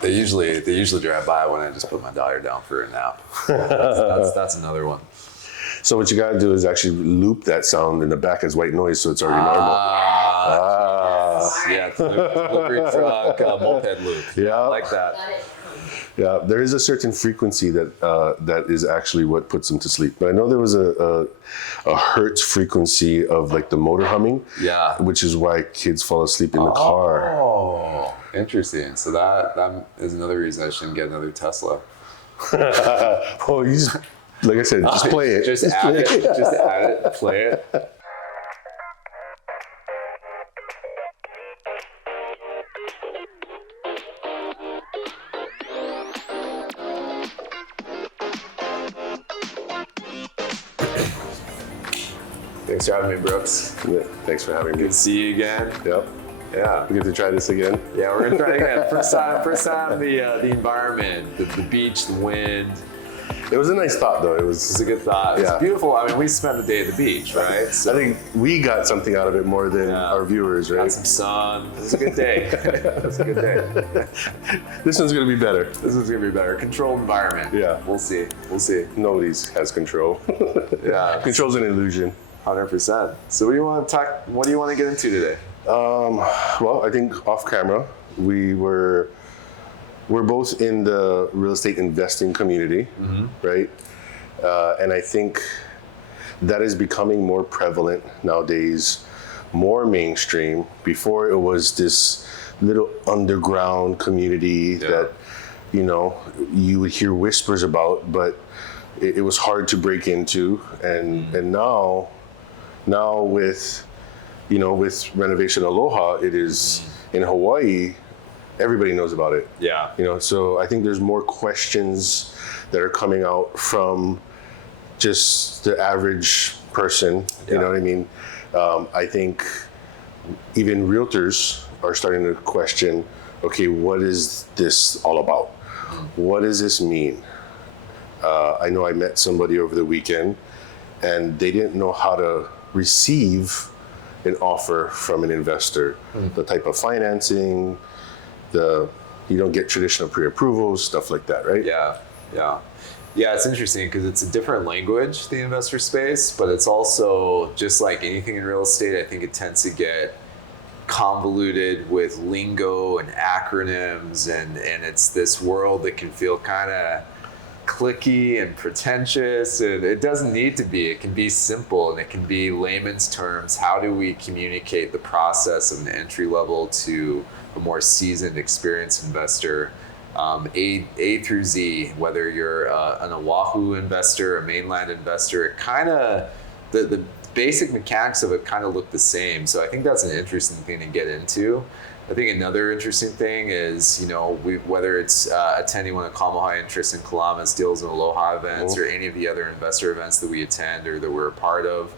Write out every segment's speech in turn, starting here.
They usually drive by when I just put my dollar down for a nap. That's another one. So what you got to do is actually loop that sound in the back as white noise, so it's already normal. Yeah, delivery truck, moped loop. Yeah, I like that. Yeah, there is a certain frequency that is actually what puts them to sleep. But I know there was a hertz frequency of like the motor humming. Yeah. Which is why kids fall asleep in the car. Oh, interesting. So that is another reason I shouldn't get another Tesla. Oh, you just, like I said, just play it. Just add it, play it. Thanks for having me, Brooks. Yeah, thanks for having me. Good to see you again. Yep. Yeah. We get to try this again? Yeah, we're gonna try it again. First time the environment, the beach, the wind. It was a nice thought, though. It was a good thought. It's beautiful. I mean, we spent the day at the beach, right? So, I think we got something out of it more than our viewers, right? Got some sun. It was a good day. It was a good day. This one's going to be better. This one's going to be better. Controlled environment. Yeah. We'll see. We'll see. Nobody has control. Yeah. Control's an illusion. 100%. So what do you want to get into today? Well, I think off camera, we're both in the real estate investing community, right? And I think that is becoming more prevalent nowadays, more mainstream. Before it was this little underground community that, you would hear whispers about, but it was hard to break into. And now with, with Renovation Aloha, it is in Hawaii, everybody knows about it. Yeah. So I think there's more questions that are coming out from just the average person. You know what I mean? I think even realtors are starting to question, okay, what is this all about? What does this mean? I know I met somebody over the weekend and they didn't know how to receive an offer from an investor, the type of financing, you don't get traditional pre-approvals, stuff like that, right? Yeah, it's interesting because it's a different language, the investor space, but it's also just like anything in real estate. I think it tends to get convoluted with lingo and acronyms, and it's this world that can feel kind of cliquey and pretentious, and it doesn't need to be. It can be simple and it can be layman's terms. How do we communicate the process of an entry level to a more seasoned, experienced investor, A through Z, whether you're an Oahu investor, a mainland investor? It kind of, the basic mechanics of it kind of look the same. So I think that's an interesting thing to get into. I think another interesting thing is, whether it's attending one of Kamahai Interest in Kalama's Deals and Aloha events, or any of the other investor events that we attend or that we're a part of,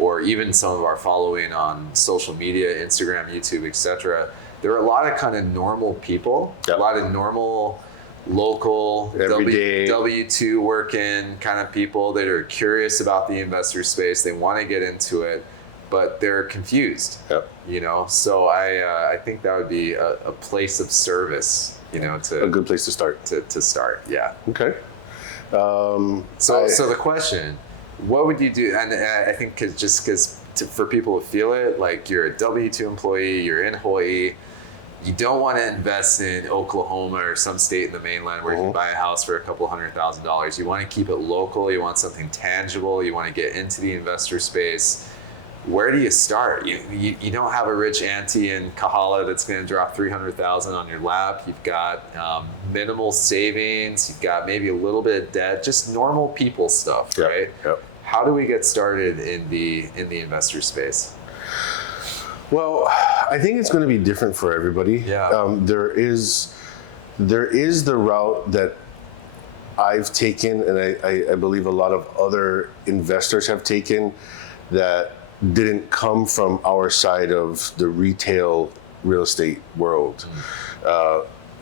or even some of our following on social media, Instagram, YouTube, etc. There are a lot of kind of normal people, a lot of normal, local, W-2 working kind of people that are curious about the investor space. They want to get into it, but they're confused. So I think that would be a place of service, to a good place to start. To start, yeah. Okay. So the question, what would you do? And I think because for people to feel it, like you're a W-2 employee, you're in Hawaii, you don't want to invest in Oklahoma or some state in the mainland where you can buy a house for a couple $100,000. You want to keep it local. You want something tangible. You want to get into the investor space. Where do you start? You don't have a rich auntie in Kahala that's going to drop $300,000 on your lap. You've got minimal savings. You've got maybe a little bit of debt. Just normal people stuff, right? Yep. How do we get started in the investor space? Well, I think it's going to be different for everybody. Yeah. There is the route that I've taken, and I believe a lot of other investors have taken, that didn't come from our side of the retail real estate world.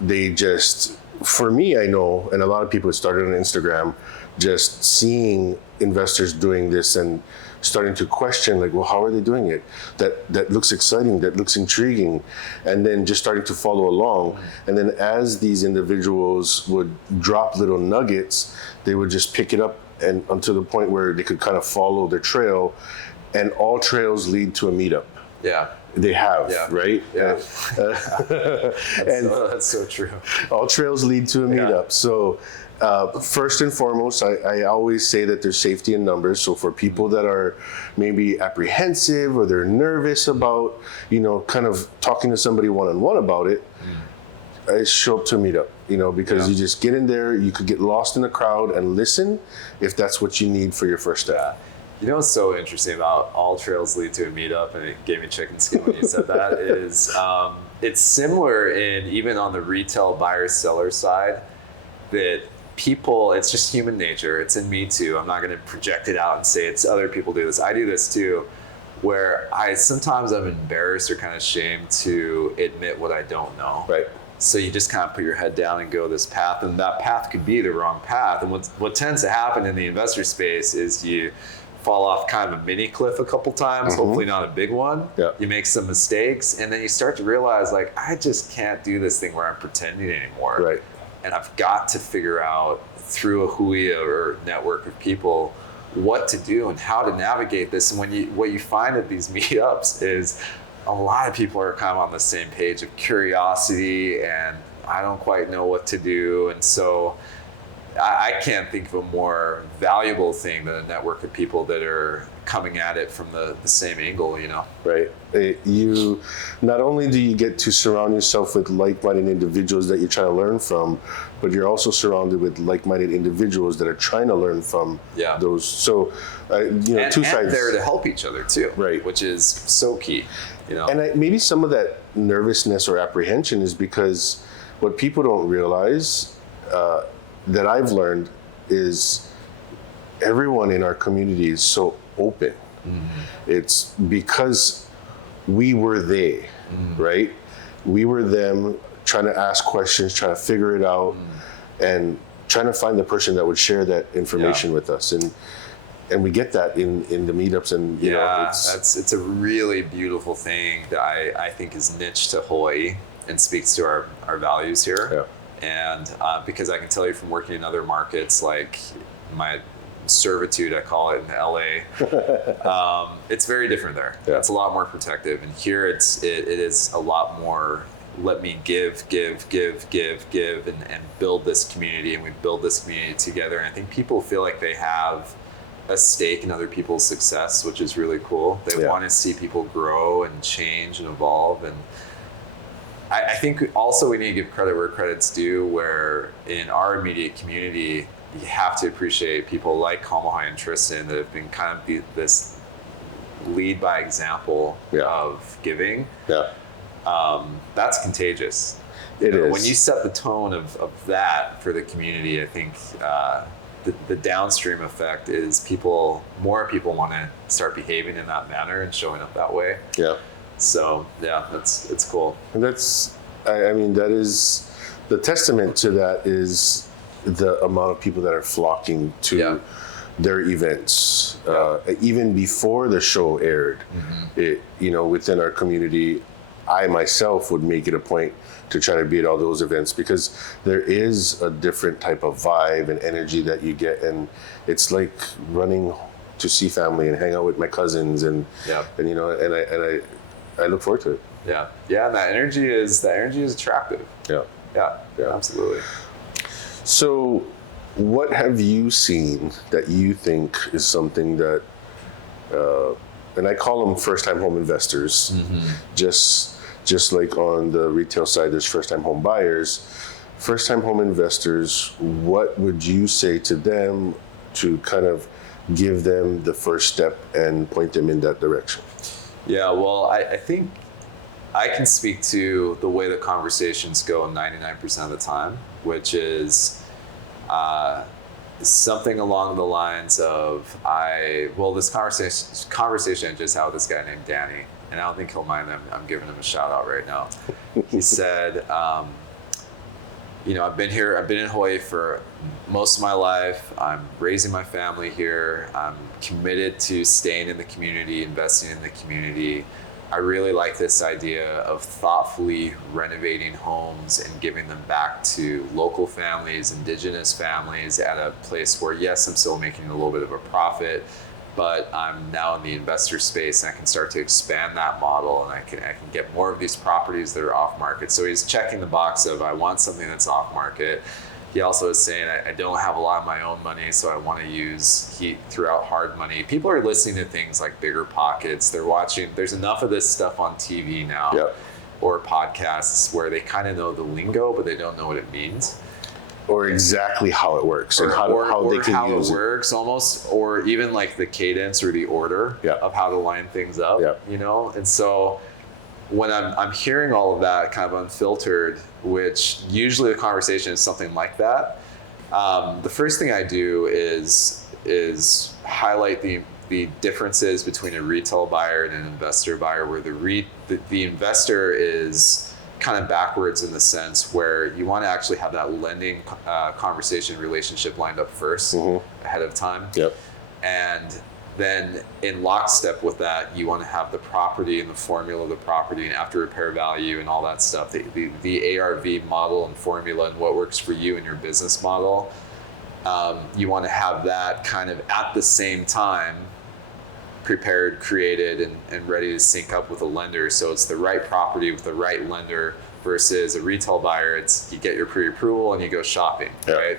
They just, for me, I know, and a lot of people started on Instagram, just seeing investors doing this and starting to question, like, well, how are they doing it? That looks exciting, that looks intriguing, and then just starting to follow along. And then as these individuals would drop little nuggets, they would just pick it up and until the point where they could kind of follow their trail, and all trails lead to a meetup. Yeah. They have, right? Yeah. That's so true. All trails lead to a meetup. So first and foremost, I always say that there's safety in numbers. So for people that are maybe apprehensive or they're nervous about, kind of talking to somebody one-on-one about it, show up to a meetup, because you just get in there, you could get lost in the crowd and listen if that's what you need for your first step. What's so interesting about all trails lead to a meetup, and it gave me chicken skin when you said that, is it's similar even on the retail buyer-seller side, that people, it's just human nature. It's in me too. I'm not going to project it out and say it's other people do this. I do this too, where sometimes I'm embarrassed or kind of ashamed to admit what I don't know. Right. So you just kind of put your head down and go this path, and that path could be the wrong path. And what tends to happen in the investor space is you fall off kind of a mini cliff a couple times, hopefully not a big one. Yeah. You make some mistakes, and then you start to realize, like, I just can't do this thing where I'm pretending anymore. Right. And I've got to figure out through a huia or network of people what to do and how to navigate this. And what you find at these meetups is a lot of people are kind of on the same page of curiosity and I don't quite know what to do. And so I can't think of a more valuable thing than a network of people that are coming at it from the same angle, Right. You not only do you get to surround yourself with like-minded individuals that you're trying to learn from, but you're also surrounded with like-minded individuals that are trying to learn from those. So, two sides. And there to help each other too, right? Which is so key, And maybe some of that nervousness or apprehension is because what people don't realize that I've learned is everyone in our community is so open. It's because we were they, right? We were them trying to ask questions, trying to figure it out, and trying to find the person that would share that information with us. And we get that in the meetups, and it's a really beautiful thing that I think is niche to Hawaii and speaks to our values here. Yeah. And because I can tell you from working in other markets, like my servitude, I call it, in LA, it's very different there. Yeah. It's a lot more protective, and here it is a lot more. Let me give, and build this community, and we build this community together. And I think people feel like they have a stake in other people's success, which is really cool. They want to see people grow and change and evolve. And I think also we need to give credit where credit's due, where in our immediate community, you have to appreciate people like Kamahai and Tristan that have been kind of this lead by example of giving. Yeah. That's contagious. It is. When you set the tone of that for the community, I think the downstream effect is more people want to start behaving in that manner and showing up that way. Yeah. So it's cool. And that is the testament to that is the amount of people that are flocking to their events. Even before the show aired, within our community, I myself would make it a point to try to be at all those events because there is a different type of vibe and energy that you get, and it's like running to see family and hang out with my cousins and I look forward to it. Yeah, and that energy is attractive. Yeah, absolutely. So what have you seen that you think is something that and I call them first-time home investors, just like on the retail side there's first-time home buyers. First-time home investors, what would you say to them to kind of give them the first step and point them in that direction? Yeah, well, I think I can speak to the way the conversations go 99% of the time, which is something along the lines of this conversation I just had with this guy named Danny, and I don't think he'll mind them. I'm giving him a shout out right now. He said, I've been in Hawaii for most of my life. I'm raising my family here. I'm committed to staying in the community, investing in the community. I really like this idea of thoughtfully renovating homes and giving them back to local families, indigenous families, at a place where, yes, I'm still making a little bit of a profit, but I'm now in the investor space and I can start to expand that model, and I can get more of these properties that are off market. So he's checking the box of, I want something that's off market. He also is saying, I don't have a lot of my own money, so I want to use heat throughout hard money. People are listening to things like Bigger Pockets. They're watching, there's enough of this stuff on TV now, Yep. or podcasts, where they kind of know the lingo, but they don't know what it means. Or exactly how it works, and how they can use it. How it works, almost, or even like the cadence or the order of how to line things up, And so when I'm hearing all of that kind of unfiltered, which usually the conversation is something like that, the first thing I do is highlight the differences between a retail buyer and an investor buyer, where the investor is kind of backwards in the sense where you want to actually have that lending conversation relationship lined up first, ahead of time. Yep. And then in lockstep with that, you want to have the property and the formula of the property and after repair value and all that stuff, the ARV model and formula and what works for you and your business model. You want to have that kind of at the same time, prepared, created, and ready to sync up with a lender. So it's the right property with the right lender, versus a retail buyer, it's you get your pre-approval and you go shopping, right?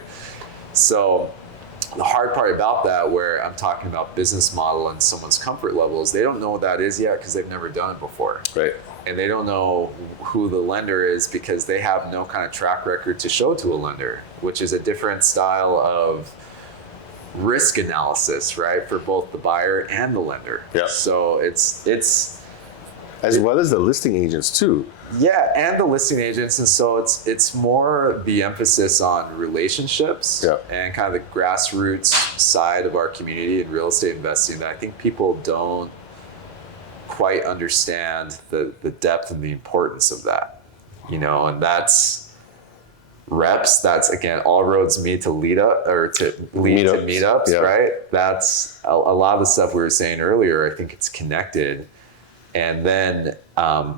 So the hard part about that, where I'm talking about business model and someone's comfort levels, they don't know what that is yet because they've never done it before. Right. And they don't know who the lender is because they have no kind of track record to show to a lender, which is a different style of risk analysis, right, for both the buyer and the lender. Yeah. So it's as well as the listing agents too. Yeah, and the listing agents, and so it's more the emphasis on relationships and kind of the grassroots side of our community in real estate investing that I think people don't quite understand the depth and the importance of that, and that's reps. That's, again, all roads lead to meetups, right? That's a lot of the stuff we were saying earlier. I think it's connected. And then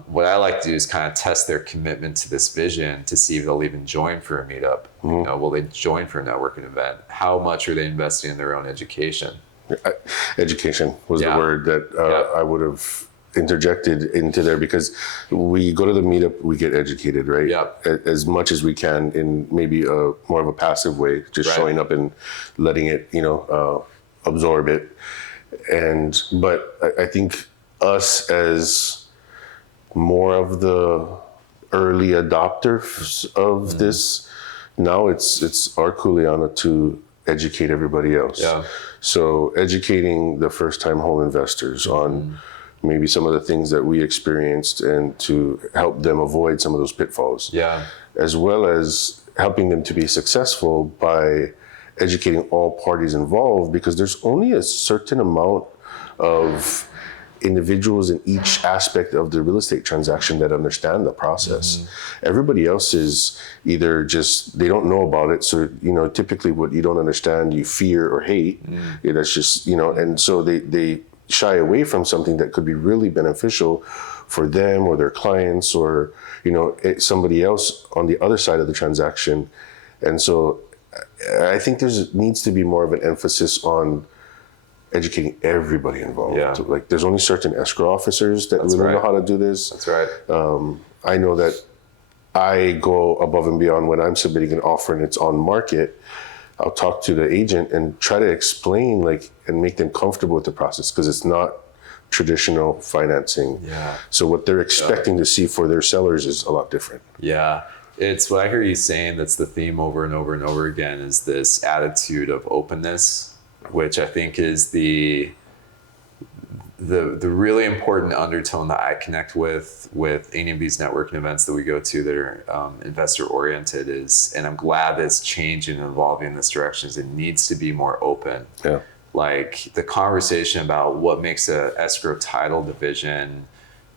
what I like to do is kind of test their commitment to this vision to see if they'll even join for a meetup. Will they join for a networking event? How much are they investing in their own education? Education was the word that I would have interjected into there, because we go to the meetup, we get educated, right? As much as we can, in maybe a more of a passive way, just showing up and letting it, absorb it. But I think us as more of the early adopters of this, now it's our kuleana to educate everybody else. So educating the first-time home investors on maybe some of the things that we experienced, and to help them avoid some of those pitfalls. As well as helping them to be successful by educating all parties involved, because there's only a certain amount of individuals in each aspect of the real estate transaction that understand the process. Everybody else is either just, they don't know about it. So, typically what you don't understand, you fear or hate. That's just, and so they shy away from something that could be really beneficial for them or their clients, or somebody else on the other side of the transaction. And so I think needs to be more of an emphasis on educating everybody involved. Like, there's only certain escrow officers that really know how to do this. That's right. I know that I go above and beyond when I'm submitting an offer and it's on market. I'll talk to the agent and try to explain, and make them comfortable with the process, because it's not traditional financing. So what they're expecting to see for their sellers is a lot different. It's what I hear you saying, that's the theme over and over and over again, is this attitude of openness, which I think is the really important undertone that I connect with any of these networking events that we go to that are investor oriented is, and I'm glad that's changing and evolving in this direction, is it needs to be more open. Like the conversation about what makes a escrow title division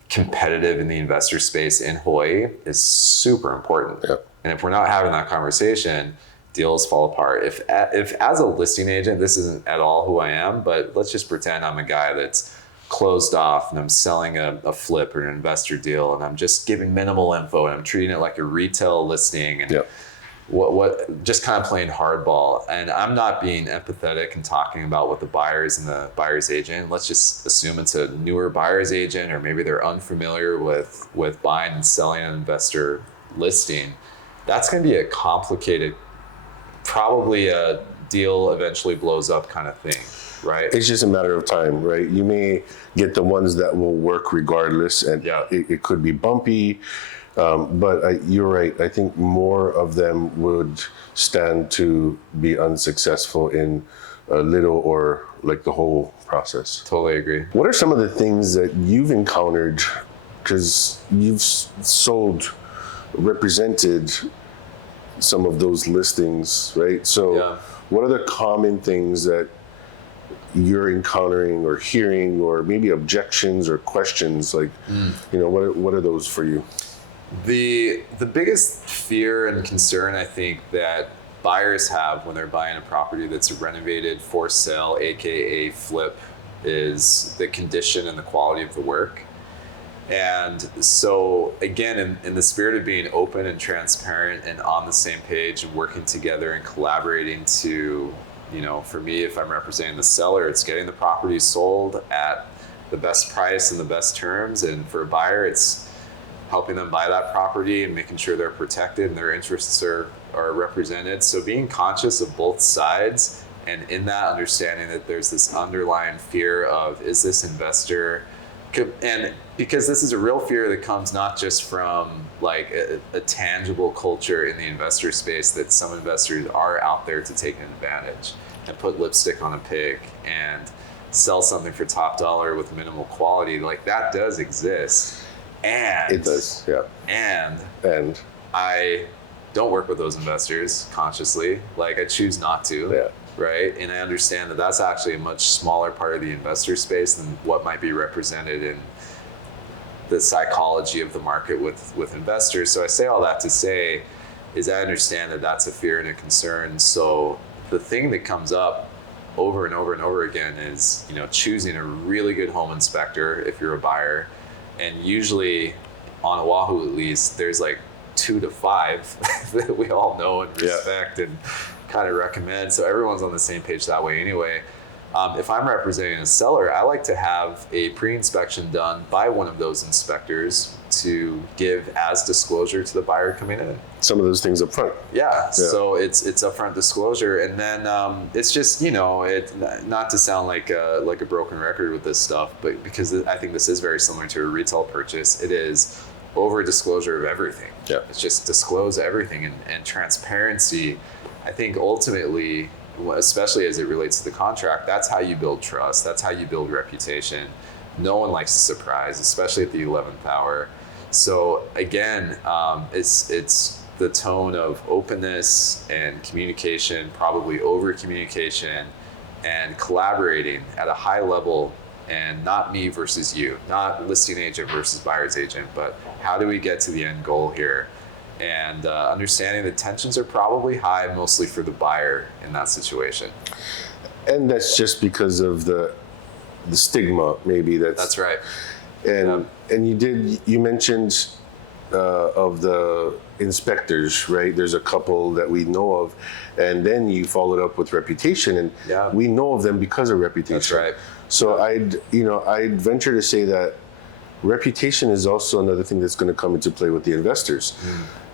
competitive in the investor space in Hawaii is super important. Yep. And if we're not having that conversation, deals fall apart. If as a listing agent, this isn't at all who I am, but let's just pretend I'm a guy that's closed off and I'm selling a flip or an investor deal and I'm just giving minimal info and I'm treating it like a retail listing and Yep. what just kind of playing hardball. And I'm not being empathetic and talking about what the buyers and the buyer's agent, let's just assume it's a newer buyer's agent or maybe they're unfamiliar with buying and selling an investor listing. That's going to be a complicated, probably a deal eventually blows up kind of thing, right? It's just a matter of time, right? You may get the ones that will work regardless, and it could be bumpy, but you're right. I think more of them would stand to be unsuccessful in a little or like the whole process. Totally agree. What are some of the things that you've encountered, because you've sold, represented some of those listings, right? So what are the common things that you're encountering or hearing, or maybe objections or questions? Like, what are those for you? The biggest fear and concern I think that buyers have when they're buying a property that's renovated for sale, aka flip, is the condition and the quality of the work. And so again, in the spirit of being open and transparent and on the same page and working together and collaborating to, for me, if I'm representing the seller, it's getting the property sold at the best price and the best terms. And for a buyer, it's helping them buy that property and making sure they're protected and their interests are represented. So being conscious of both sides, and in that understanding that there's this underlying fear of, is this investor, and because this is a real fear that comes not just from like a tangible culture in the investor space, that some investors are out there to take an advantage and put lipstick on a pig and sell something for top dollar with minimal quality. Like that does exist. And it does, yeah. And I don't work with those investors consciously. Like I choose not to. Yeah. Right? And I understand that that's actually a much smaller part of the investor space than what might be represented in the psychology of the market with investors. So I say all that to say is I understand that that's a fear and a concern. So the thing that comes up over and over and over again is, choosing a really good home inspector if you're a buyer. And usually on Oahu, at least, there's like 2 to 5 that we all know and respect and kind of recommend. So everyone's on the same page that way anyway. If I'm representing a seller, I like to have a pre-inspection done by one of those inspectors to give as disclosure to the buyer coming in. Some of those things up front. Yeah. So it's upfront disclosure, and then it's just not to sound like a broken record with this stuff, but because I think this is very similar to a retail purchase, it is over disclosure of everything. Yeah. It's just disclose everything and transparency. I think ultimately, especially as it relates to the contract, that's how you build trust. That's how you build reputation. No one likes a surprise, especially at the 11th hour. So again, it's the tone of openness and communication, probably over communication, and collaborating at a high level, and not me versus you, not listing agent versus buyer's agent, but how do we get to the end goal here? And understanding the tensions are probably high, mostly for the buyer in that situation. And that's just because of the stigma, maybe. That's right. And you mentioned of the inspectors, right? There's a couple that we know of, and then you followed up with reputation, and we know of them because of reputation. That's right. So I'd venture to say that reputation is also another thing that's going to come into play with the investors.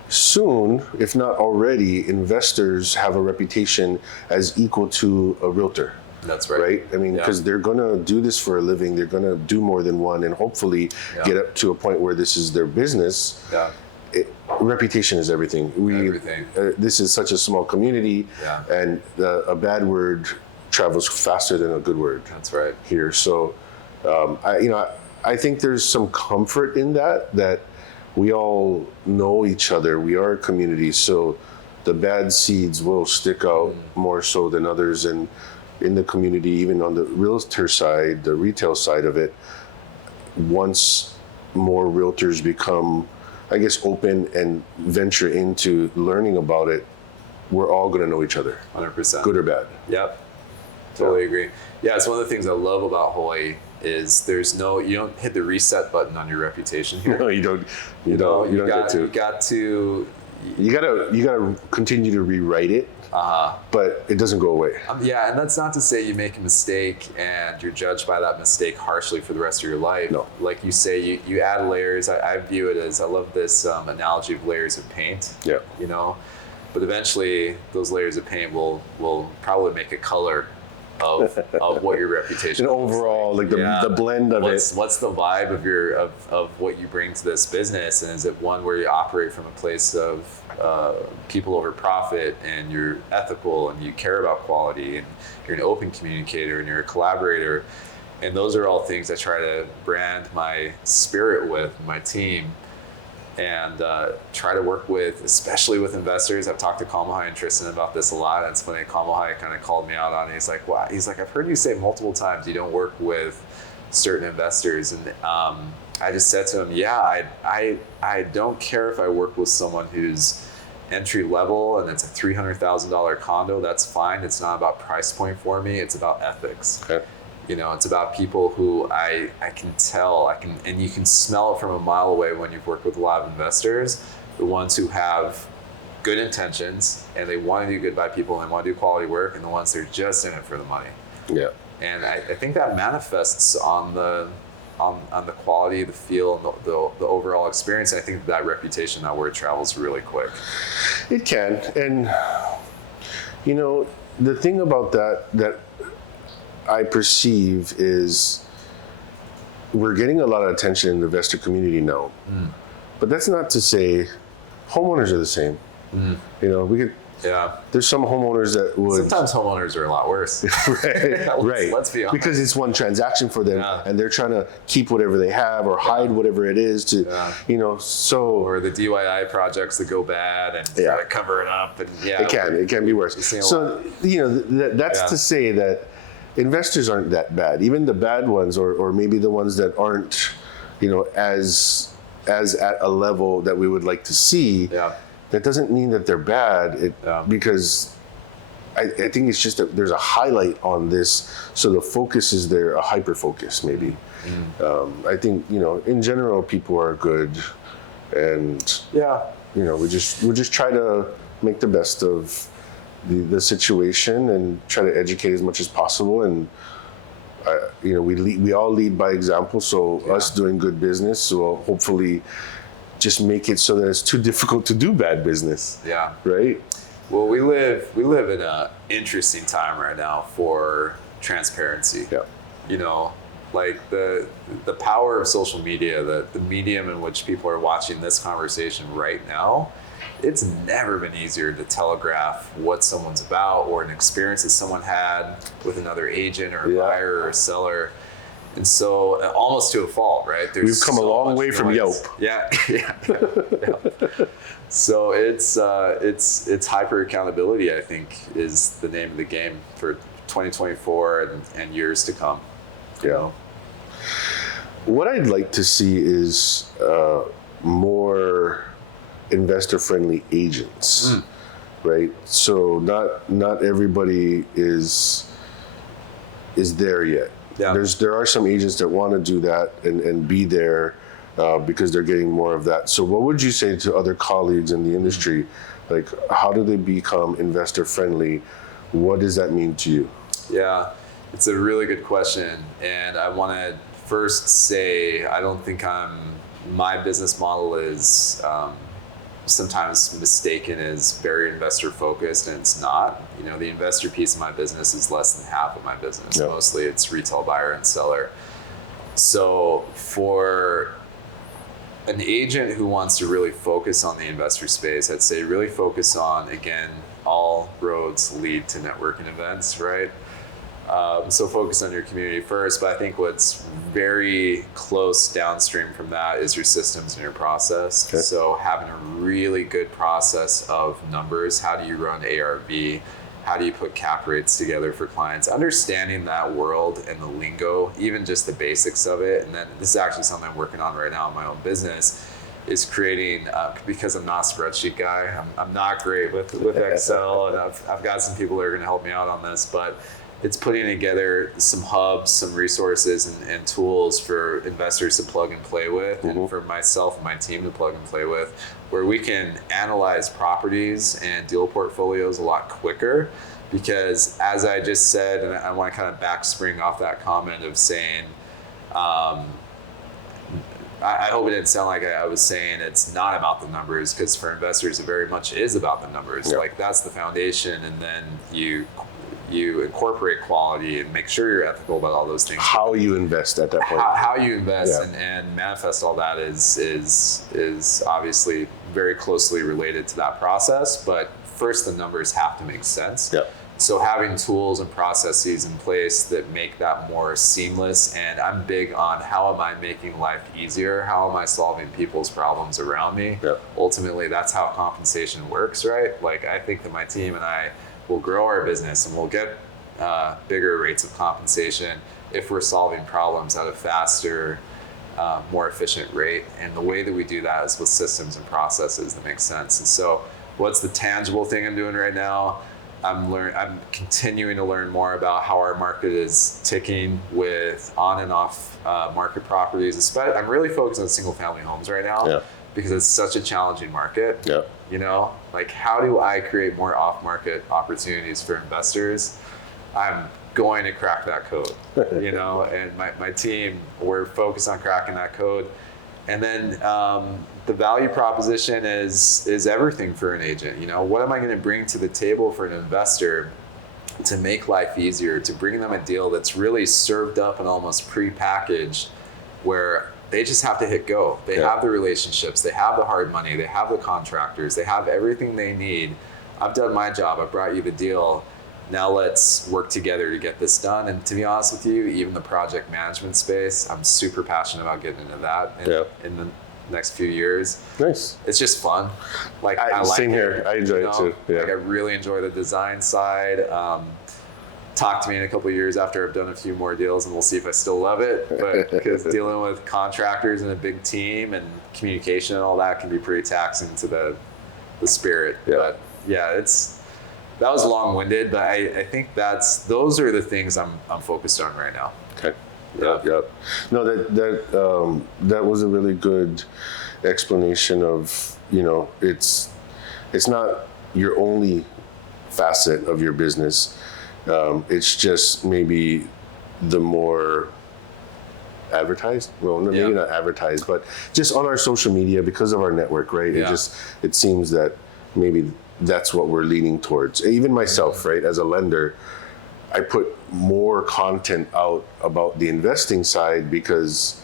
Soon, if not already, investors have a reputation as equal to a realtor. That's right. Right? I mean, because they're going to do this for a living. They're going to do more than one, and hopefully get up to a point where this is their business. Yeah. Reputation is everything. Everything. This is such a small community, and a bad word travels faster than a good word. That's right. Here, so I think there's some comfort in that we all know each other. We are a community, so the bad seeds will stick out more so than others. And in the community, even on the realtor side, the retail side of it, once more realtors become, I guess, open and venture into learning about it, we're all going to know each other. 100%. Good or bad. Yep. Totally agree. Yeah, it's one of the things I love about Hawaii is you don't hit the reset button on your reputation here. No, you don't. You got to continue to rewrite it. But it doesn't go away. Yeah, and that's not to say you make a mistake and you're judged by that mistake harshly for the rest of your life. No. Like you say, you add layers. I view it as, I love this analogy of layers of paint. Yeah. You know, but eventually those layers of paint will probably make a color of what your reputation and overall, like the blend of it. What's the vibe of what you bring to this business, and is it one where you operate from a place of people over profit, and you're ethical and you care about quality, and you're an open communicator and you're a collaborator, and those are all things I try to brand my spirit with my team. And try to work with, especially with investors. I've talked to Kamahai and Tristan about this a lot. And it's funny, Kamahai kind of called me out on it. He's like, wow. He's like, I've heard you say multiple times you don't work with certain investors. And I just said to him, yeah, I don't care if I work with someone who's entry level and it's a $300,000 condo. That's fine. It's not about price point for me. It's about ethics. Okay. You know, it's about people who I can tell, and you can smell it from a mile away when you've worked with a lot of investors, the ones who have good intentions and they want to do good by people and they want to do quality work, and the ones that are just in it for the money. Yeah. And I think that manifests on the quality, the feel, and the overall experience. I think that reputation, that word travels really quick. It can. And, you know, the thing about that I perceive is we're getting a lot of attention in the investor community now. But that's not to say homeowners are the same. You know, there's some homeowners that would... Sometimes homeowners are a lot worse. Right. Let's be honest. Because it's one transaction for them, and they're trying to keep whatever they have or hide whatever it is to, you know, so... Or the DIY projects that go bad and try to cover it up. And it can be worse. So, you know, that's to say that investors aren't that bad. Even the bad ones, or maybe the ones that aren't, you know, as at a level that we would like to see. That doesn't mean that they're bad. Because I think it's just that there's a highlight on this, so the focus is there, a hyper focus maybe. I think, you know, in general people are good, and you know, we just try to make the best of the situation and try to educate as much as possible. And you know, we all lead by example. So us doing good business will hopefully just make it so that it's too difficult to do bad business. Right. Well, we live in an interesting time right now for transparency. You know, like the power of social media, the medium in which people are watching this conversation right now. It's never been easier to telegraph what someone's about, or an experience that someone had with another agent or a buyer or a seller. And so almost to a fault, right? We've come a long way from Yelp. So it's hyper accountability, I think, is the name of the game for 2024 and years to come. You know? What I'd like to see is more investor-friendly agents, right? So not everybody is there yet. There are some agents that want to do that and be there because they're getting more of that. So what would you say to other colleagues in the industry? Like, how do they become investor-friendly? What does that mean to you? Yeah, it's a really good question. And I want to first say, I don't think my business model is sometimes mistaken as very investor focused, and it's not. You know, the investor piece of my business is less than half of my business. Mostly it's retail buyer and seller. So for an agent who wants to really focus on the investor space, I'd say really focus on, again, all roads lead to networking events, right? So focus on your community first, but I think what's very close downstream from that is your systems and your process. So having a really good process of numbers. How do you run ARV? how do you put cap rates together for clients, understanding that world and the lingo, even just the basics of it. And then this is actually something I'm working on right now in my own business, is creating, because I'm not a spreadsheet guy, I'm not great with Excel, and I've got some people that are going to help me out on this, but it's putting together some hubs, some resources and tools for investors to plug and play with, and for myself and my team to plug and play with, where we can analyze properties and deal portfolios a lot quicker. Because as I just said, and I want to kind of backspring off that comment of saying, I hope it didn't sound like I was saying it's not about the numbers, because for investors it very much is about the numbers. Yeah. Like that's the foundation, and then you incorporate quality and make sure you're ethical about all those things. How you invest at that point. How you invest and manifest all that is obviously very closely related to that process. But first, the numbers have to make sense. Yeah. So having tools and processes in place that make that more seamless, and I'm big on how am I making life easier? How am I solving people's problems around me? Yeah. Ultimately, that's how compensation works, right? Like I think that my team and I will grow our business and we'll get bigger rates of compensation if we're solving problems at a faster, more efficient rate. And the way that we do that is with systems and processes that make sense. And so what's the tangible thing I'm doing right now? I'm continuing to learn more about how our market is ticking with on and off market properties. I'm really focused on single family homes right now because it's such a challenging market. Yeah. You know, like how do I create more off market opportunities for investors? I'm going to crack that code, you know, and my team, we're focused on cracking that code. And then the value proposition is everything for an agent. You know, what am I going to bring to the table for an investor to make life easier, to bring them a deal that's really served up and almost pre-packaged, where they just have to hit go. They have the relationships, they have the hard money, they have the contractors, they have everything they need. I've done my job, I brought you the deal. Now let's work together to get this done. And to be honest with you, even the project management space, I'm super passionate about getting into that in the next few years. Nice. It's just fun. Like I like same it, here. I enjoy it too. Yeah. Like I really enjoy the design side. Talk to me in a couple of years after I've done a few more deals, and we'll see if I still love it. But because dealing with contractors and a big team and communication and all that can be pretty taxing to the spirit. Yeah. But yeah, that was long-winded, but I think those are the things I'm focused on right now. Okay. Yeah. No, that was a really good explanation of, you know, it's not your only facet of your business. It's just maybe the more advertised. Well, maybe not advertised, but just on our social media because of our network, right? Yeah. It seems that maybe that's what we're leaning towards. Even myself, right, as a lender, I put more content out about the investing side because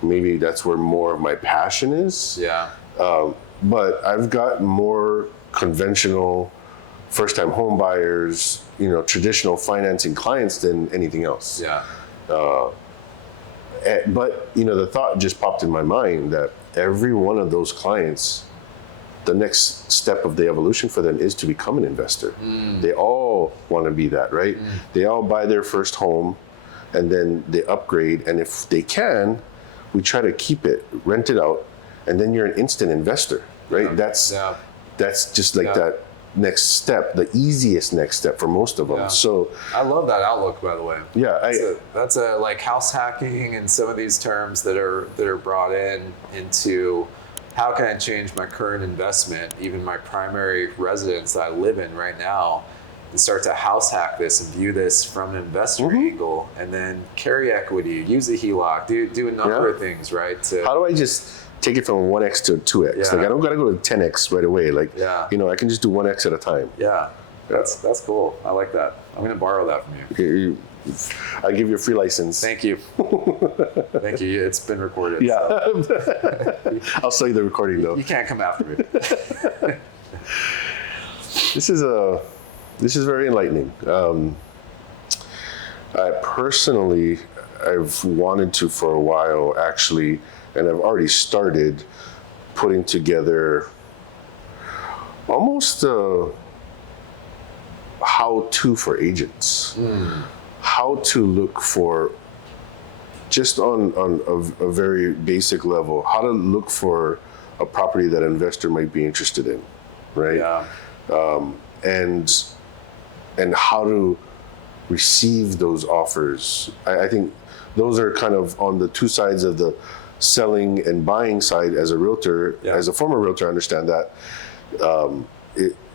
maybe that's where more of my passion is. Yeah. But I've got more conventional first-time home buyers, you know, traditional financing clients than anything else. Yeah. But, you know, the thought just popped in my mind that every one of those clients, the next step of the evolution for them is to become an investor. They all want to be that, right? They all buy their first home and then they upgrade. And if they can, we try to keep it, rent it out, and then you're an instant investor, right? Yeah. That's just like that next step, the easiest next step for most of them. Yeah. So I love that outlook, by the way. Yeah, that's a like house hacking and some of these terms that are brought into how can I change my current investment, even my primary residence that I live in right now, and start to house hack this and view this from an investor angle, and then carry equity, use a HELOC, do a number of things, right? How do I just take it from 1x to 2x? Like I don't got to go to 10x right away. Like, you know, I can just do 1x at a time. Yeah, that's cool. I like that. I'm going to borrow that from you. I give you a free license. Thank you. Thank you. It's been recorded. Yeah. So. I'll sell you the recording though. You can't come after me. This is very enlightening. I personally, I've wanted to for a while actually, and I've already started putting together almost how to for agents, how to look for, just on a very basic level, how to look for a property that an investor might be interested in, right? Yeah. And how to receive those offers. I think those are kind of on the two sides of the selling and buying side. As a realtor, as a former realtor, I understand that.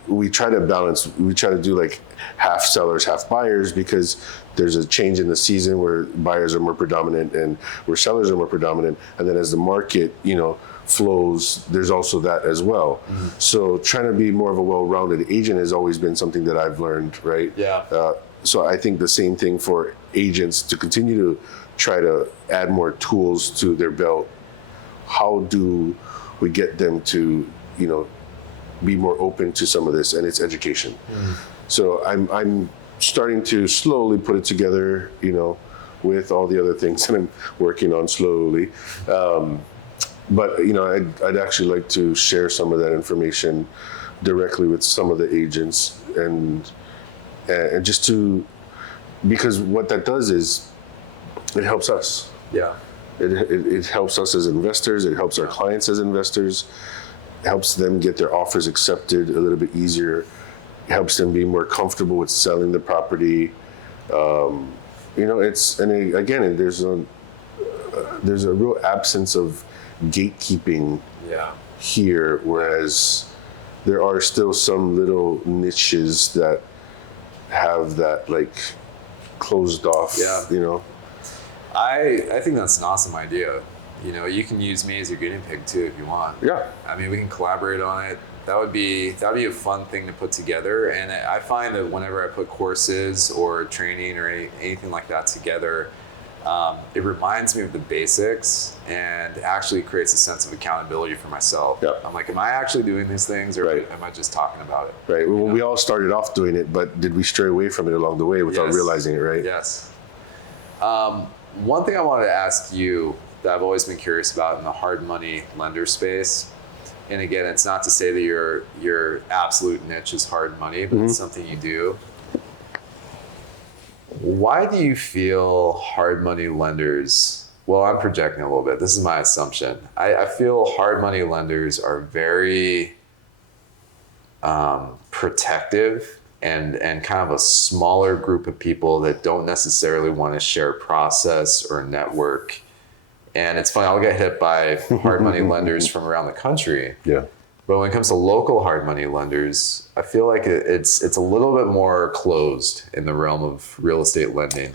We try to balance, we try to do like half sellers, half buyers, because there's a change in the season where buyers are more predominant and where sellers are more predominant. And then as the market, flows, there's also that as well. So trying to be more of a well-rounded agent has always been something that I've learned, right? Yeah. So I think the same thing for agents, to continue to try to add more tools to their belt. How do we get them to, be more open to some of this? And it's education. So I'm starting to slowly put it together, with all the other things that I'm working on slowly. But I'd actually like to share some of that information directly with some of the agents, and just to, because what that does is it helps us. Yeah. It helps us as investors. It helps our clients as investors. It helps them get their offers accepted a little bit easier. It helps them be more comfortable with selling the property. There's a real absence of gatekeeping here, whereas there are still some little niches that have that like closed off. I think that's an awesome idea. You can use me as your guinea pig too if you want. Yeah. I mean, we can collaborate on it. That'd be a fun thing to put together. And I find that whenever I put courses or training or anything like that together, it reminds me of the basics and actually creates a sense of accountability for myself. Yeah. I'm like, am I actually doing these things, or am I just talking about it? Right. Well, we all started off doing it, but did we stray away from it along the way without realizing it, right? Yes. One thing I wanted to ask you that I've always been curious about in the hard money lender space, and again, it's not to say that your absolute niche is hard money, but it's something you do. Why do you feel hard money lenders, well, I'm projecting a little bit, this is my assumption. I feel hard money lenders are very protective and kind of a smaller group of people that don't necessarily want to share process or network. And it's funny, I'll get hit by hard money lenders from around the country. Yeah. But when it comes to local hard money lenders, I feel like it's a little bit more closed in the realm of real estate lending.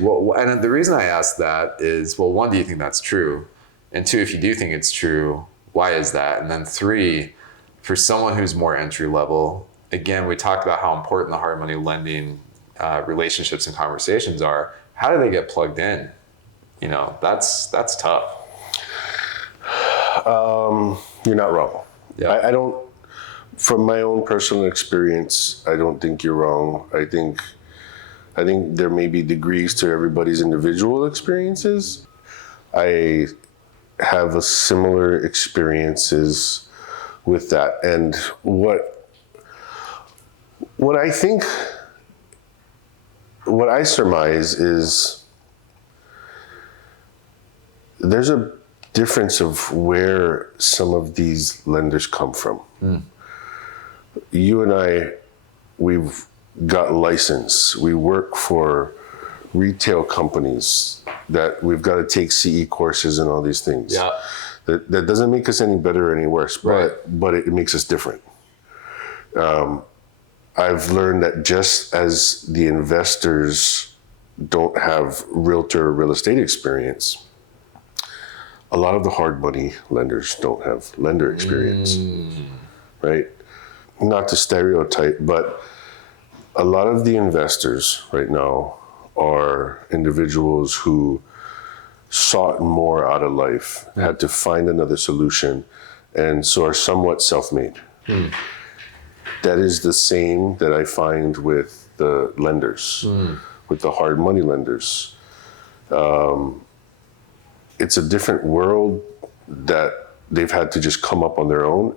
Well, and the reason I ask that is, well, one, do you think that's true? And two, if you do think it's true, why is that? And then three, for someone who's more entry level, again, we talked about how important the hard money lending relationships and conversations are. How do they get plugged in? That's tough. You're not wrong. Yeah. I don't, from my own personal experience, I don't think you're wrong. I think there may be degrees to everybody's individual experiences. I have a similar experiences with that. And what I think, what I surmise is there's a difference of where some of these lenders come from. You and I, we've got license. We work for retail companies that we've got to take CE courses and all these things. Yeah. That doesn't make us any better or any worse, Right. but it makes us different. I've learned that just as the investors don't have realtor or real estate experience, a lot of the hard money lenders don't have lender experience, right? Not to stereotype, but a lot of the investors right now are individuals who sought more out of life, had to find another solution, and so are somewhat self-made. That is the same that I find with the lenders, with the hard money lenders. It's a different world that they've had to just come up on their own,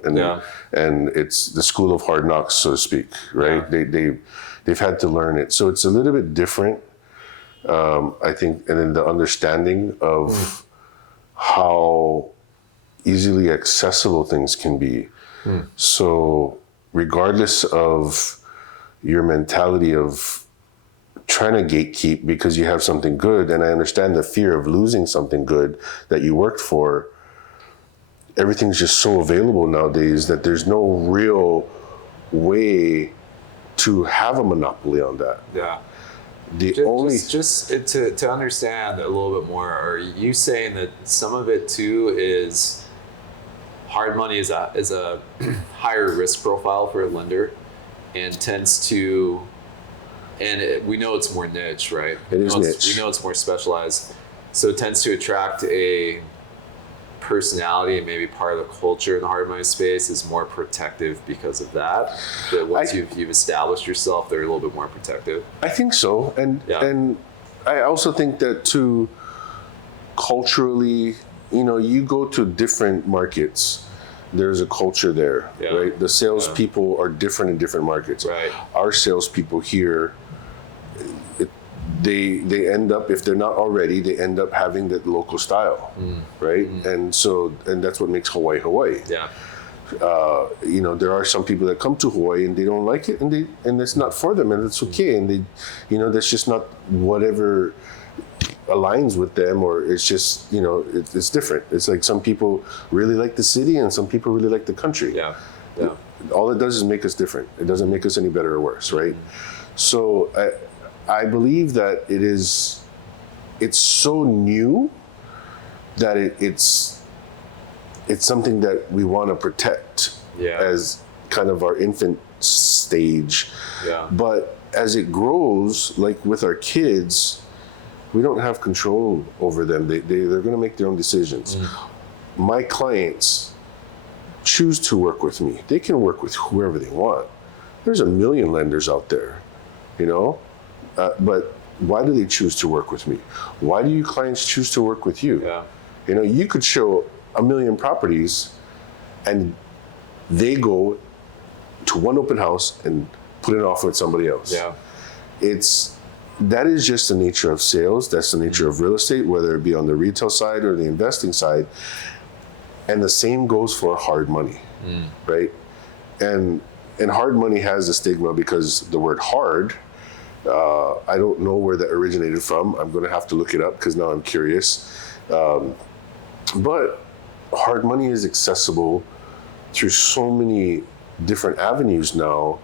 and it's the school of hard knocks, so to speak, right? They've had to learn it, so it's a little bit different, I think, and then the understanding of how easily accessible things can be. So regardless of your mentality of trying to gatekeep because you have something good, and I understand the fear of losing something good that you worked for, everything's just so available nowadays that there's no real way to have a monopoly on that. Yeah. Just to understand a little bit more, are you saying that some of it too is hard money is a higher risk profile for a lender and tends to, we know it's more niche, right? It is niche. We know it's more specialized. So it tends to attract a personality, and maybe part of the culture in the hard money space is more protective because of that. That once you've established yourself, they're a little bit more protective. I think so, and I also think that too, culturally, you go to different markets, there's a culture there, right? The salespeople are different in different markets. Right. Our salespeople here, they end up, if they're not already, they end up having that local style, right? And that's what makes Hawaii. Yeah. There are some people that come to Hawaii and they don't like it, and it's not for them, and it's okay, and that's just not whatever aligns with them, or it's just it's different. It's like some people really like the city and some people really like the country. Yeah. All it does is make us different. It doesn't make us any better or worse, right? So I believe that it's so new that it's something that we want to protect as kind of our infant stage. Yeah. But as it grows, like with our kids, we don't have control over them. They're going to make their own decisions. My clients choose to work with me. They can work with whoever they want. There's a million lenders out there, but why do they choose to work with me? Why do you clients choose to work with you? Yeah. You could show 1 million properties and they go to one open house and put an offer with somebody else. Yeah. That is just the nature of sales. That's the nature of real estate, whether it be on the retail side or the investing side. And the same goes for hard money, right? And hard money has a stigma because the word hard, I don't know where that originated from. I'm going to have to look it up because now I'm curious. But hard money is accessible through so many different avenues now.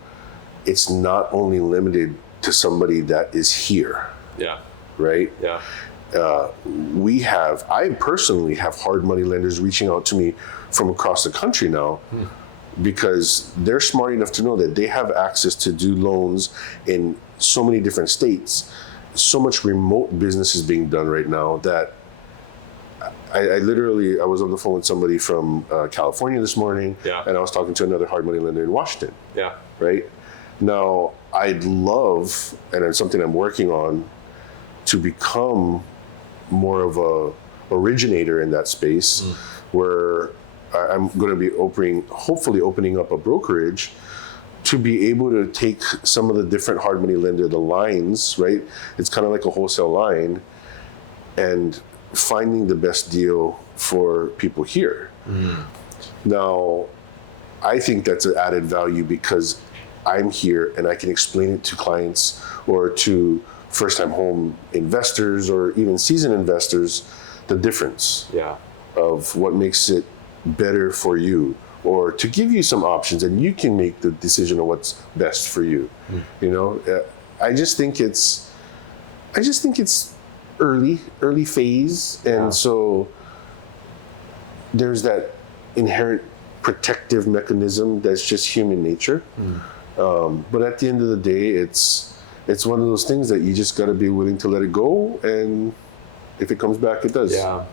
It's not only limited to somebody that is here. Yeah. Right? Yeah. I personally have hard money lenders reaching out to me from across the country now because they're smart enough to know that they have access to do loans in so many different states. So much remote business is being done right now that I was on the phone with somebody from California this morning, and I was talking to another hard money lender in Washington. Yeah. Right? Now, I'd love, and it's something I'm working on, to become more of a originator in that space where I'm going to be hopefully opening up a brokerage to be able to take some of the different hard money lender, the lines, right? It's kind of like a wholesale line, and finding the best deal for people here. Now, I think that's an added value because I'm here and I can explain it to clients or to first-time home investors or even seasoned investors, the difference of what makes it better for you, or to give you some options and you can make the decision of what's best for you. I just think it's early phase, and so there's that inherent protective mechanism that's just human nature. But at the end of the day, it's one of those things that you just got to be willing to let it go, and if it comes back, it does. Yeah.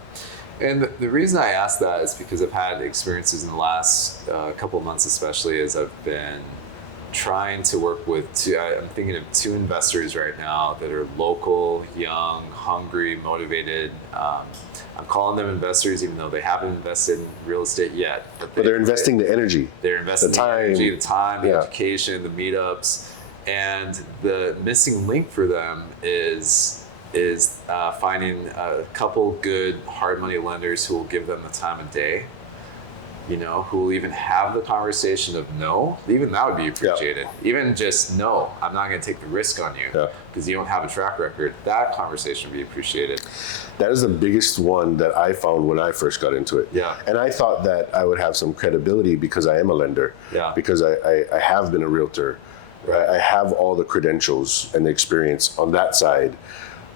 And the reason I ask that is because I've had experiences in the last couple of months, especially as I've been trying to work with I'm thinking of 2 investors right now that are local, young, hungry, motivated. I'm calling them investors even though they haven't invested in real estate yet. But they're investing the energy. They're investing the energy, the time, the Yeah. education, the meetups. And the missing link for them is finding a couple good hard money lenders who will give them the time of day, you know, who will even have the conversation of no. Even that would be appreciated. Even just no, I'm not going to take the risk on you because you don't have a track record. That conversation would be appreciated. That is the biggest one that I found when I first got into it. Yeah. And I thought that I would have some credibility because I am a lender. Yeah. Because I have been a realtor. Right. I have all the credentials and the experience on that side.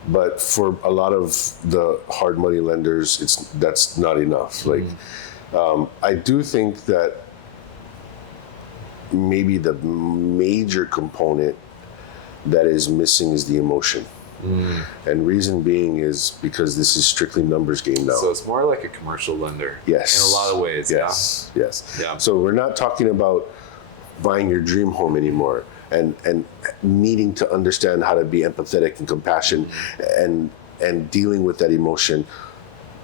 But for a lot of the hard money lenders, that's not enough. Like, I do think that maybe the major component that is missing is the emotion. And reason being is because this is strictly numbers game now. So it's more like a commercial lender. Yes. In a lot of ways. Yes. Yeah. Yes. Yeah. So we're not talking about buying your dream home anymore and needing to understand how to be empathetic and compassion and dealing with that emotion,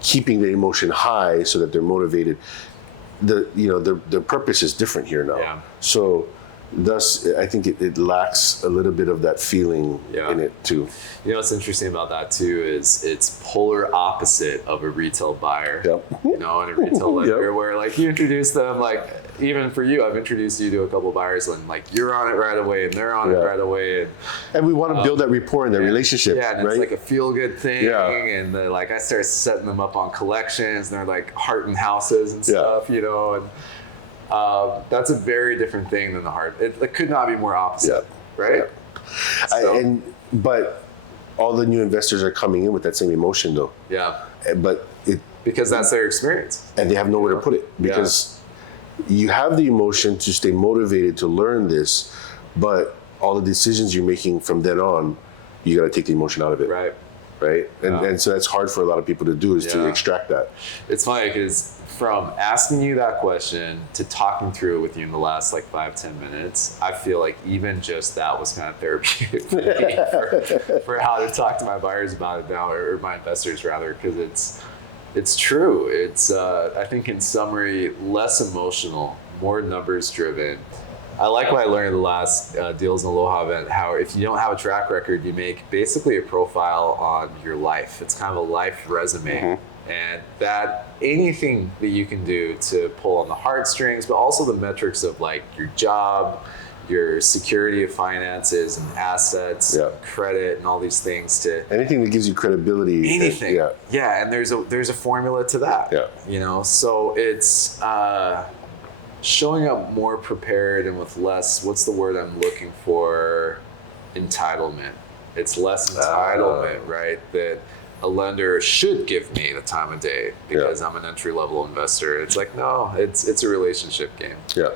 keeping the emotion high so that they're motivated. The purpose is different here now. Yeah. So thus I think it lacks a little bit of that feeling in it too. You know what's interesting about that too is it's polar opposite of a retail buyer. Yep. You know, and a retail lender where like you introduce them, like even for you, I've introduced you to a couple buyers and like you're on it right away and they're on it right away. And we want to build that rapport and that relationship. Yeah, and it's like a feel good thing. Yeah. And like I start setting them up on collections and they're like hearting houses and stuff, you know, and that's a very different thing than the heart. It could not be more opposite, right? Yeah. But all the new investors are coming in with that same emotion though. Yeah. But because that's their experience. And they have nowhere to put it because you have the emotion to stay motivated to learn this, but all the decisions you're making from then on, you got to take the emotion out of it. Right. Right. And so that's hard for a lot of people to do is to extract that. It's funny because from asking you that question to talking through it with you in the last like 5-10 minutes, I feel like even just that was kind of therapeutic for me for how to talk to my buyers about it now, or my investors rather, because it's true. It's I think in summary, less emotional, more numbers driven. I like what I learned in the last Deals in Aloha event, how if you don't have a track record, you make basically a profile on your life. It's kind of a life resume. And that anything that you can do to pull on the heartstrings, but also the metrics of like your job, your security of finances and assets, credit, and all these things to anything that gives you credibility. Anything, and there's a formula to that. You know, so it's showing up more prepared and with less. What's the word I'm looking for? Entitlement. It's less entitlement, right? That a lender should give me the time of day because I'm an entry-level investor. It's like, no, it's a relationship game. Yeah.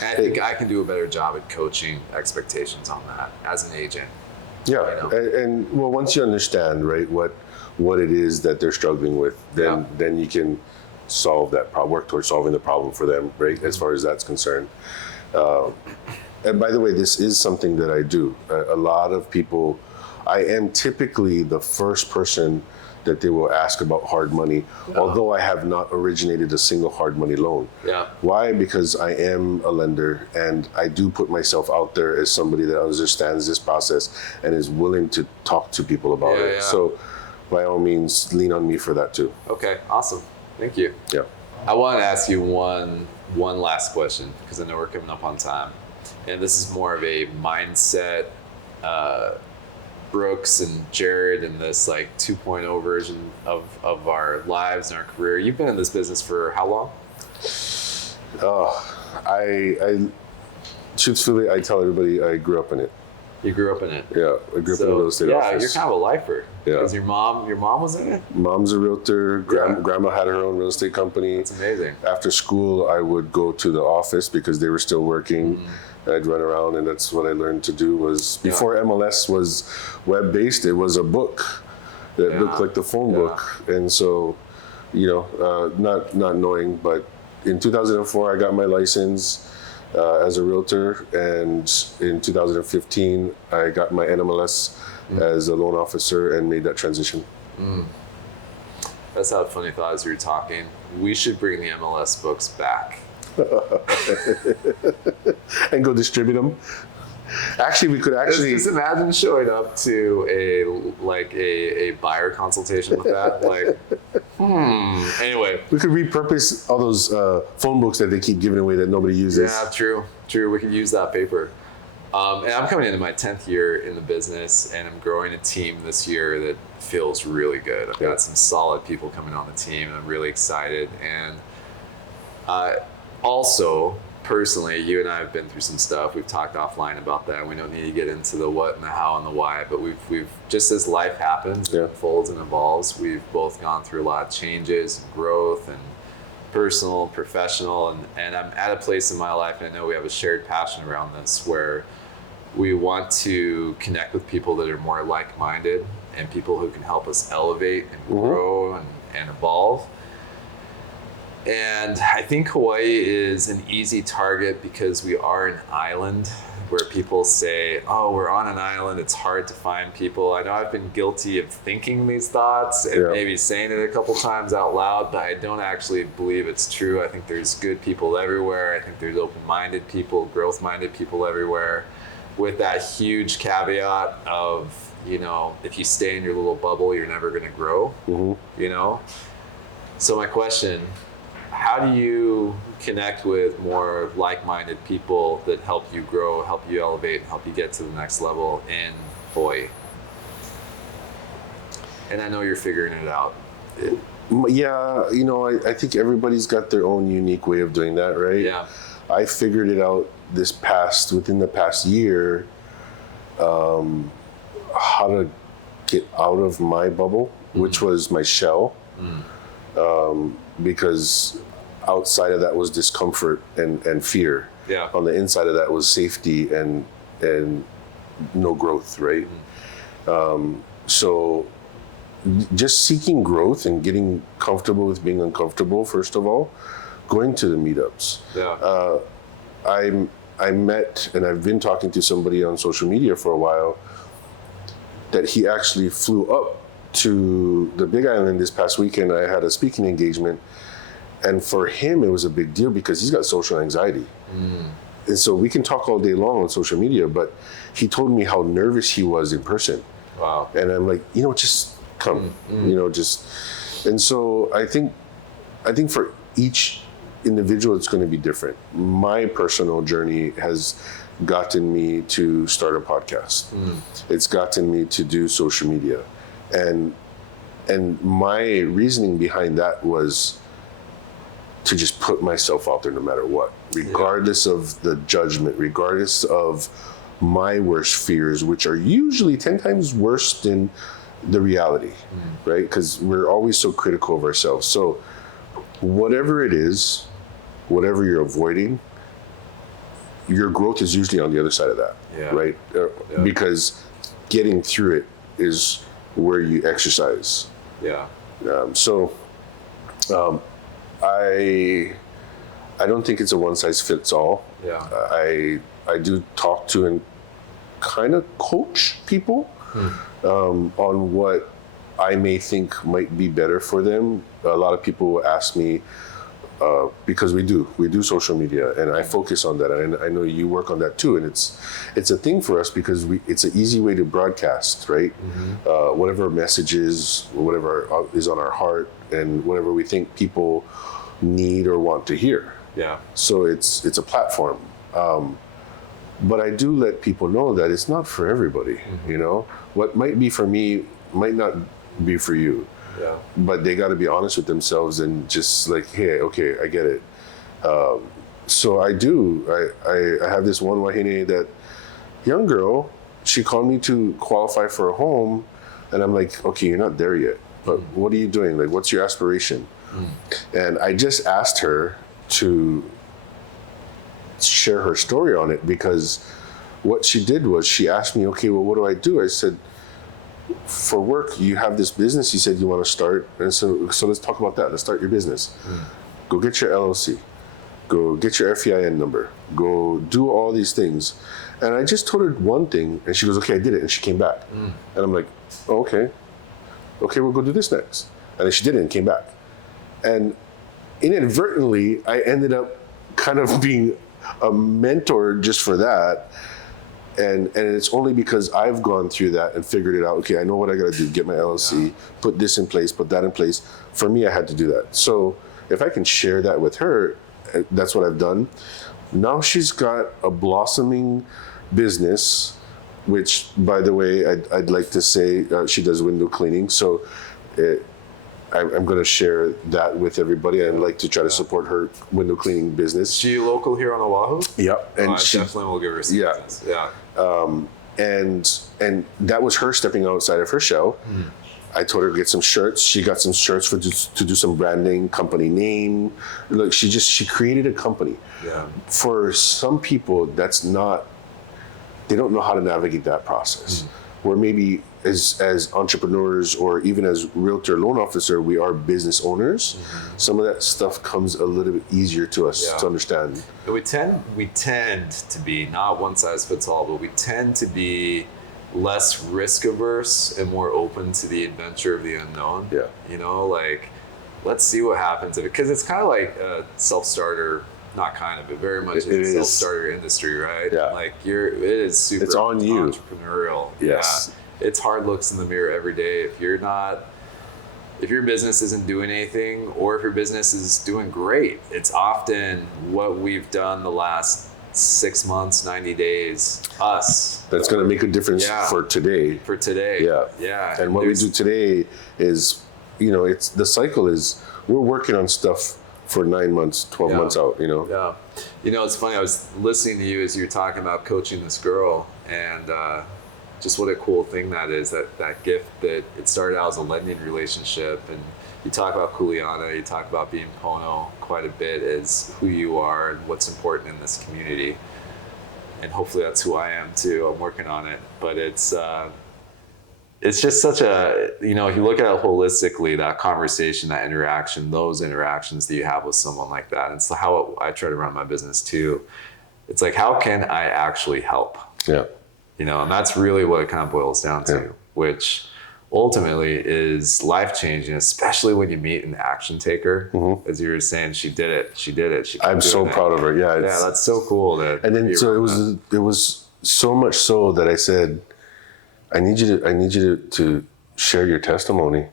And I think I can do a better job at coaching expectations on that as an agent. Yeah, you know? and well, once you understand, right, what it is that they're struggling with, then you can solve that problem, work towards solving the problem for them, right, as far as that's concerned. And by the way, this is something that I do. A lot of people, I am typically the first person that they will ask about hard money, although I have not originated a single hard money loan. Why? Because I am a lender and I do put myself out there as somebody that understands this process and is willing to talk to people about it. So by all means, lean on me for that too. Okay, awesome. Thank you. Yeah. I want to ask you one last question because I know we're coming up on time. And this is more of a mindset, Brooks and Jared and this like 2.0 version of our lives and our career. You've been in this business for how long? I truthfully, I tell everybody I grew up in it. You grew up in it? Yeah, I grew up in a real estate office. Yeah, you're kind of a lifer. Yeah. Because your mom was in it? Mom's a realtor. Grandma had her own real estate company. That's amazing. After school, I would go to the office because they were still working. I'd run around, and that's what I learned to do. Was before MLS was web-based, it was a book that looked like the phone book. And so, you know, not knowing, but in 2004, I got my license as a realtor, and in 2015, I got my NMLS as a loan officer and made that transition. That's how funny I thought as we were talking. We should bring the MLS books back. And go distribute them. Actually, we could just imagine showing up to a buyer consultation with that. Anyway. We could repurpose all those phone books that they keep giving away that nobody uses. Yeah, true. We could use that paper. And I'm coming into my 10th year in the business, and I'm growing a team this year that feels really good. I've got some solid people coming on the team, and I'm really excited. And also, personally, you and I have been through some stuff. We've talked offline about that. We don't need to get into the what and the how and the why, but we've just as life happens, and unfolds and evolves, we've both gone through a lot of changes, and growth, and personal, professional, and I'm at a place in my life, and I know we have a shared passion around this, where we want to connect with people that are more like-minded and people who can help us elevate and grow and evolve. And I think Hawaii is an easy target because we are an island where people say, oh, we're on an island, it's hard to find people. I know I've been guilty of thinking these thoughts and maybe saying it a couple times out loud, but I don't actually believe it's true. I think there's good people everywhere. I think there's open-minded people, growth-minded people everywhere, with that huge caveat of, if you stay in your little bubble, you're never going to grow, So my question, how do you connect with more like-minded people that help you grow, help you elevate, help you get to the next level in Hawaii? And I know you're figuring it out. Yeah, I think everybody's got their own unique way of doing that, right? Yeah. I figured it out within the past year, how to get out of my bubble, which was my shell. Because outside of that was discomfort and fear. Yeah. On the inside of that was safety and no growth, right? So just seeking growth and getting comfortable with being uncomfortable, first of all, going to the meetups. Yeah. I met, and I've been talking to somebody on social media for a while, that he actually flew up to the Big Island this past weekend. I had a speaking engagement, and for him it was a big deal because he's got social anxiety. And so we can talk all day long on social media, but he told me how nervous he was in person. Wow. And I'm like, just come, and so I think for each individual it's going to be different. My personal journey has gotten me to start a podcast. It's gotten me to do social media. And my reasoning behind that was to just put myself out there no matter what, regardless of the judgment, regardless of my worst fears, which are usually 10 times worse than the reality, right? Because we're always so critical of ourselves. So whatever it is, whatever you're avoiding, your growth is usually on the other side of that, right? Because getting through it is where you exercise. Yeah. I don't think it's a one size fits all. Yeah. I do talk to and kind of coach people on what I may think might be better for them. A lot of people will ask me, because we do social media, and I focus on that, and I know you work on that too, and it's a thing for us because it's an easy way to broadcast, right? Whatever message is, whatever is on our heart, and whatever we think people need or want to hear. Yeah. So it's a platform, but I do let people know that it's not for everybody. What might be for me might not be for you. Yeah. But they got to be honest with themselves and just like, hey, okay, I get it. So I have this one wahine, that young girl, she called me to qualify for a home, and I'm like, okay, you're not there yet, but what are you doing? Like, what's your aspiration? And I just asked her to share her story on it, because what she did was she asked me, okay, well, what do I do? I said, for work, you have this business you said you want to start, and so let's talk about that. Let's start your business. Go get your LLC. Go get your FEIN number. Go do all these things. And I just told her one thing, and she goes, okay, I did it, and she came back. And I'm like, oh, okay, we'll go do this next. And then she did it and came back. And inadvertently, I ended up kind of being a mentor just for that. And it's only because I've gone through that and figured it out. Okay, I know what I got to do. Get my LLC, put this in place, put that in place. For me, I had to do that. So if I can share that with her, that's what I've done. Now she's got a blossoming business, which, by the way, I'd like to say she does window cleaning. So I'm going to share that with everybody. I'd like to try to support her window cleaning business. Is she local here on Oahu? Yep. And I definitely will give her some business. Yeah. And that was her stepping outside of her shell. I told her to get some shirts. She got some shirts to do some branding, company name. Look, she created a company. Yeah. For some people, that's not, they don't know how to navigate that process. Where maybe as entrepreneurs or even as realtor loan officer, we are business owners. Some of that stuff comes a little bit easier to us to understand. We tend to be not one size fits all, but we tend to be less risk averse and more open to the adventure of the unknown. Yeah. You know, like, let's see what happens. Because it's kind of like a self-starter, not kind of, but very much a self-starter industry, right? Yeah. Like it is super it's on you. Entrepreneurial. Yes. Yeah. It's hard looks in the mirror every day. If your business isn't doing anything, or if your business is doing great, it's often what we've done the last 6 months, 90 days, that's going to make a difference for today. For today. Yeah. Yeah. And what we do today is, it's the cycle is we're working on stuff for 9 months, 12 months out, Yeah. It's funny. I was listening to you as you were talking about coaching this girl, and just what a cool thing that is, that gift that it started out as a lending relationship. And you talk about Kuleana, you talk about being Pono quite a bit as who you are and what's important in this community. And hopefully that's who I am too. I'm working on it. But it's just such a, if you look at it holistically, that conversation, that interaction, those interactions that you have with someone like that, it's how I try to run my business too. It's like, how can I actually help? Yeah. And that's really what it kind of boils down to, which ultimately is life-changing, especially when you meet an action taker. As you were saying, she did it. I'm so proud of her. Yeah. That's so cool. And then, so it was so much so that I said, I need you to share your testimony.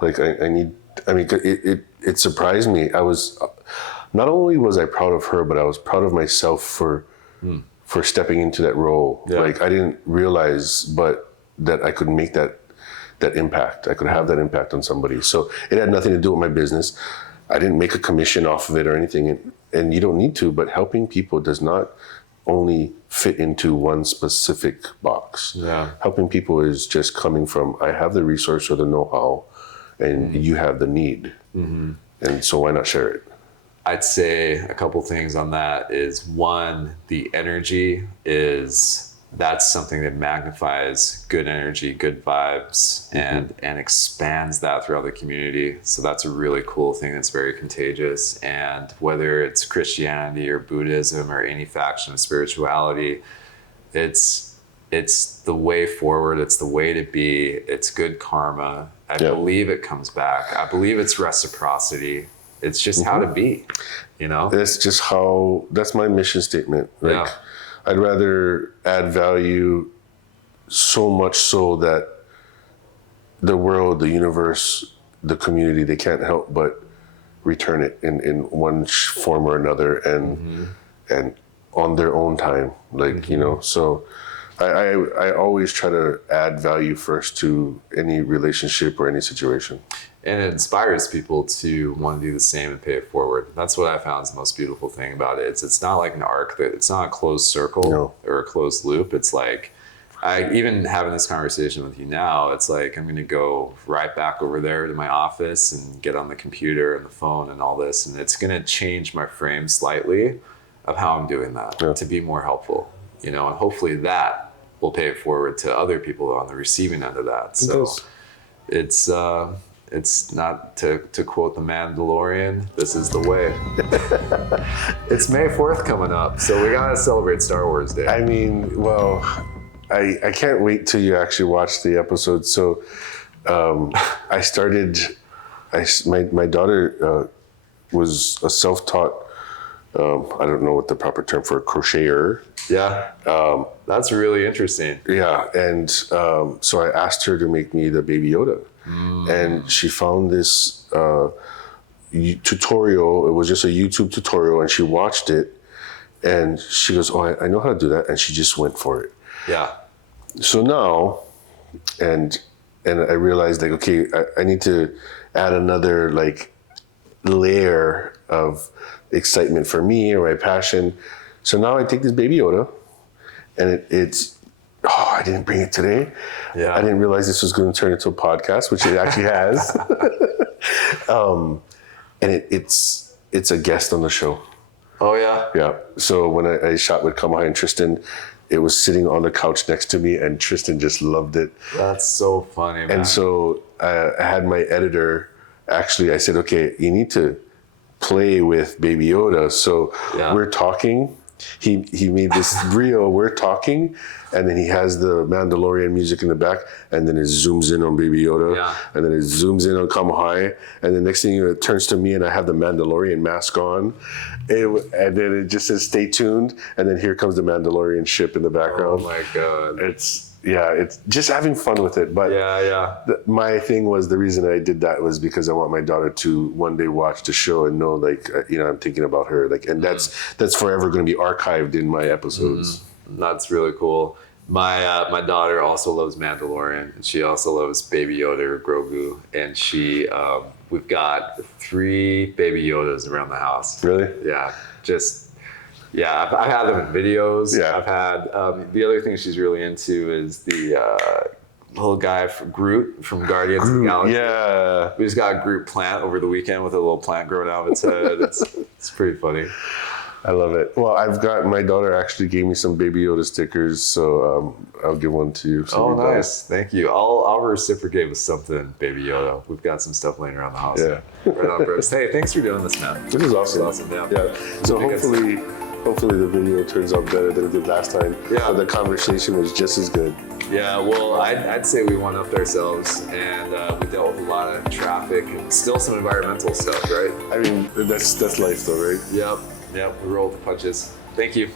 Like it surprised me. Not only was I proud of her, but I was proud of myself for stepping into that role. Yeah. Like, I didn't realize, but that I could make that impact. I could have that impact on somebody. So it had nothing to do with my business. I didn't make a commission off of it or anything. And you don't need to, but helping people does not only fit into one specific box. Yeah. Helping people is just coming from, I have the resource or the know-how, and you have the need. And so why not share it? I'd say a couple things on that is, one, the energy that's something that magnifies good energy, good vibes, and expands that throughout the community. So that's a really cool thing that's very contagious. And whether it's Christianity or Buddhism or any faction of spirituality, it's the way forward. It's the way to be. It's good karma. I believe it comes back. I believe it's reciprocity. It's just how to be, That's my mission statement. Like, I'd rather add value so much so that the world, the universe, the community, they can't help but return it in one form or another, and on their own time. Like, so I always try to add value first to any relationship or any situation. And it inspires people to want to do the same and pay it forward. That's what I found is the most beautiful thing about it. It's not like an arc, it's not a closed circle or a closed loop. It's like, even having this conversation with you now, it's like, I'm going to go right back over there to my office and get on the computer and the phone and all this. And it's going to change my frame slightly of how I'm doing that to be more helpful, and hopefully that will pay it forward to other people on the receiving end of that. So it's not to quote the Mandalorian, this is the way. It's May 4th coming up, so we gotta celebrate Star Wars Day. I mean, well, I can't wait till you actually watch the episode. So I started my daughter was a self-taught. I don't know what the proper term for a crocheter. Yeah. That's really interesting. Yeah, and so I asked her to make me the Baby Yoda, and she found this tutorial. It was just a YouTube tutorial, and she watched it, and she goes, "Oh, I know how to do that," and she just went for it. Yeah. So now, and I realized like, okay, I need to add another like layer of excitement for me or my passion. So now I take this Baby Yoda, and it's I didn't bring it today. Yeah. I didn't realize this was going to turn into a podcast, which it actually has. And it's a guest on the show. Oh yeah. Yeah. So when I shot with Kamahai and Tristan, it was sitting on the couch next to me, and Tristan just loved it. That's so funny, man. And so I had my editor. Actually, I said, okay, you need to play with Baby Yoda. So we're talking. He made this reel. We're talking, and then he has the Mandalorian music in the back, and then it zooms in on Baby Yoda, and then it zooms in on Kamahai, and the next thing it turns to me, and I have the Mandalorian mask on, and then it just says "Stay tuned," and then here comes the Mandalorian ship in the background. Oh my god! It's just having fun with it. But my thing was, the reason I did that was because I want my daughter to one day watch the show and know, like, I'm thinking about her, like, and that's forever going to be archived in my episodes. That's really cool. My daughter also loves Mandalorian, and she also loves Baby Yoda or Grogu, and she we've got 3 Baby Yodas around the house. Really? Yeah, I've had them in videos. Yeah. I've had the other thing she's really into is the little guy from Groot from Guardians of the Galaxy. Yeah. We just got a Groot plant over the weekend with a little plant growing out of its head. It's pretty funny. I love it. Well, my daughter actually gave me some Baby Yoda stickers, so I'll give one to you. Oh, nice. Thank you. I'll reciprocate with something, Baby Yoda. We've got some stuff laying around the house. Yeah. Right on, bros. Hey, thanks for doing this, man. This is awesome. This is awesome, Yeah. So hopefully the video turns out better than it did last time. Yeah. But the conversation was just as good. Yeah, well, I'd say we one-upped ourselves, and we dealt with a lot of traffic and still some environmental stuff, right? I mean, that's life though, right? Yep, we rolled the punches. Thank you.